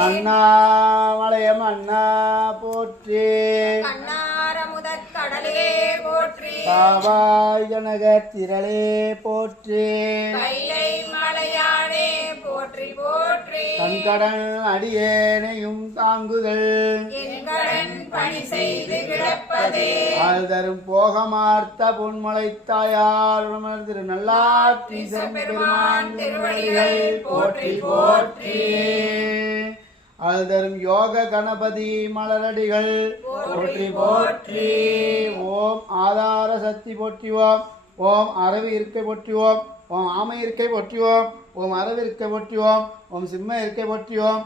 அண்ணாமலையம் அண்ணா போற்றி கண்ணாரமுதற் கடலே போற்றி காவாய் கனக திரளே போற்றி கைலை மலையானே போற்றி போற்றி தன்கடன் அடியேனையும் தாங்குதல் என்கடன் பணி செய்து கிடப்பதே ஆழ்தரும் போகமார்த்த பொன்மலை தாயார் திரு நல்லாற்றீசன் பெருமான் திருவடிகள் போற்றி போற்றி ஆழ்தரும் யோக கணபதி மலரடிகள் போற்றி போற்றி ஓம் ஆதார சக்தி போற்றிவோம் ஓம் அரவி இருக்கை போற்றிவோம் ஓம் ஆமை இருக்கை போற்றிவோம் ஓம் அரவி இருக்கை போற்றிவோம் ஓம் சிம்ம இருக்கை போற்றிவோம்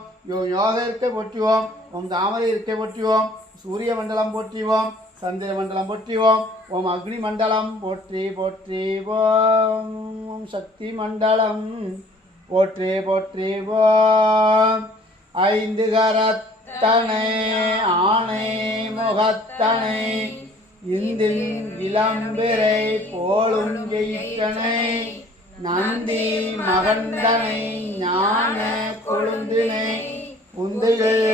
யோக இருக்கை போற்றிவோம் ஓம் தாமரை இருக்கை போற்றிவோம் சூரிய மண்டலம் போற்றிவோம் சந்திர மண்டலம் போற்றிவோம் ஓம் அக்னி மண்டலம் போற்றி போற்றி ஓம் சக்தி மண்டலம் போற்றி போற்றி ஓம் ஐந்து கரத்தனை ஆணை முகத்தனை இந்தில் இளம்பிரை போலும் ஜெயித்தனை நந்தி மகந்தனை ஞான கொழுந்தினை உந்துகள்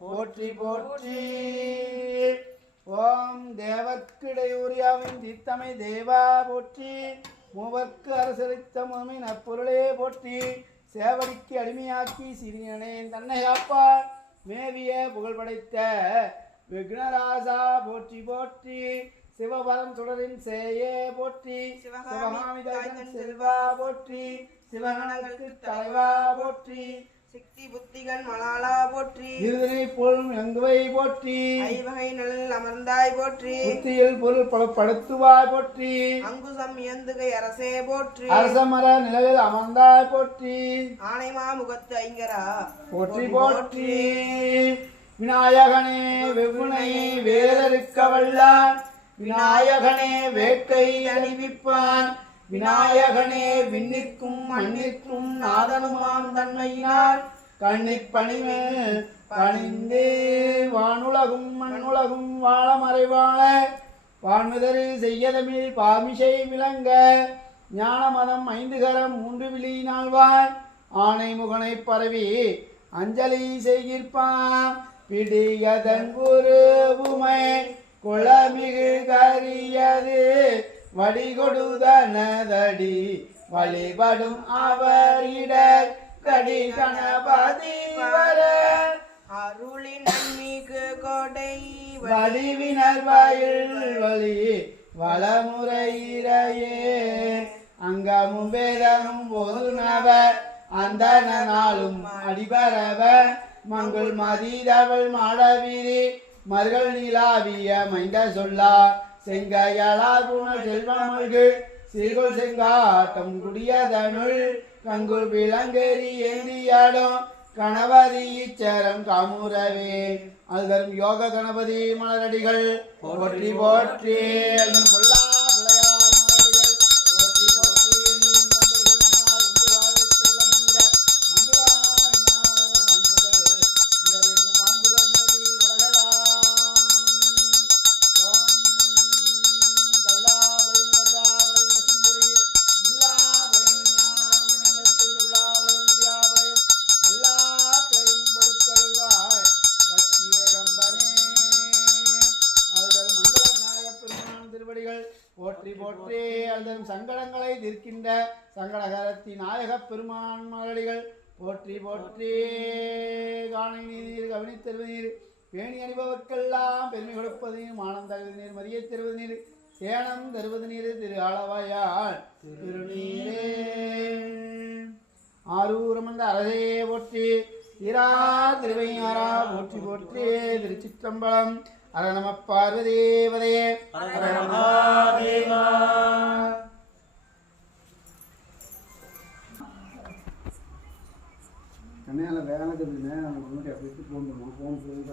போற்றி போற்றி ஓம் தேவர்க்கிடையூரியாவின் தீர்த்தமை தேவா போற்றி மூவர்க்கு அரசளித்த முகமின் அப்பொருளே போற்றி சேவடிக்கு அடிமையாக்கி சிறியனேன் தன்னை காப்பார் மேவிய புகழ் படைத்த விக்னராசா போற்றி போற்றி சிவபரம் சுடரின் சேயே போற்றி சிவகாமி செல்வா போற்றி சிவகணக்கு தலைவா போற்றி சித்தி புத்திகள் மலாலா போற்றி இருதனை பொருள் எங்குவை போற்றி ஐவகை நலனில் அமர்ந்தாய் போற்றி புத்தியில் பொருள் படுத்துவாய் போற்றி அங்குசம் இயந்துகை அரசே போற்றி அரசமர நிலையில் அமர்ந்தாய் போற்றி ஆனைமா முகத்து ஐங்கரா போற்றி போற்றி விநாயகனே வெவ்வினை வேறறுக்க வல்லான் விநாயகனே வேட்கை அணிவிப்பான் விநாயகனே விண்ணிற்கும் மண்ணிற்கும் நாதனுமாம் தன்மையினால் கண்ணிற் பணிமே பணிந்து வானுலகும் மண்ணுலகும் வாழ மறைவாழ வான்முதறி செய்யதமிழ் பாமிசை விளங்க ஞான மதம் 5 கரம் 3 விழியினால்வாய் ஆனை முகனை பரவி அஞ்சலி செய்கிற்பான் பிடியதன் குருவுமை குளமிகு கரியது வடிகொடுதனதடி வழிபடும் அவரிடர் கடி கணபதி வர அருளின் நன்மிகு கோடை வடிவினர் வயல் வழி வளமுறையிறையே அங்கமும் வேதமும் பொதுநவர் அந்த நாளும் அடிபரவ மங்குள் மதிதவள் மாடவிரி மர்கள் நிலாவிய மைந்த சொல்லா செங்கையலா குண செல்வமல்கு சீர்கொள் செங்காட்டம் குடியதனுள் கங்குள் விலங்கேறி ஏந்தியாடும் கணபதி இச்சரம் காமுரவே அல்தரும் யோக கணபதி மலரடிகள் போற்றி போற்றி பொல்லா பிள்ளையார் மலரடிகள் போற்றி போற்றி போற்றி போற்றி அல்தரும் சங்கடங்களை தீர்க்கின்ற சங்கடகரத்தி நாயக பெருமான் மலடிகள் போற்றி போற்றி காணை நீர் கவனித்தருவது நீர் பேணி அணிபவர்க்கெல்லாம் பெருமை கொடுப்பது நீர் மானம் தகுதி நீர் மதியை தருவது நீர் சேனம் தருவது நீர் திரு ஆளவாயால் திருநீரே ஆரூரமந்த அரசே போற்றி ஈரா திருவையாரா போற்றி போற்றி திருச்சிற்றம்பலம் அர நம பார்வதேவதே கண்ணையால வேலைக்கு நேரம் முன்னாடி அப்படி போகணும் ஃபோன் போய்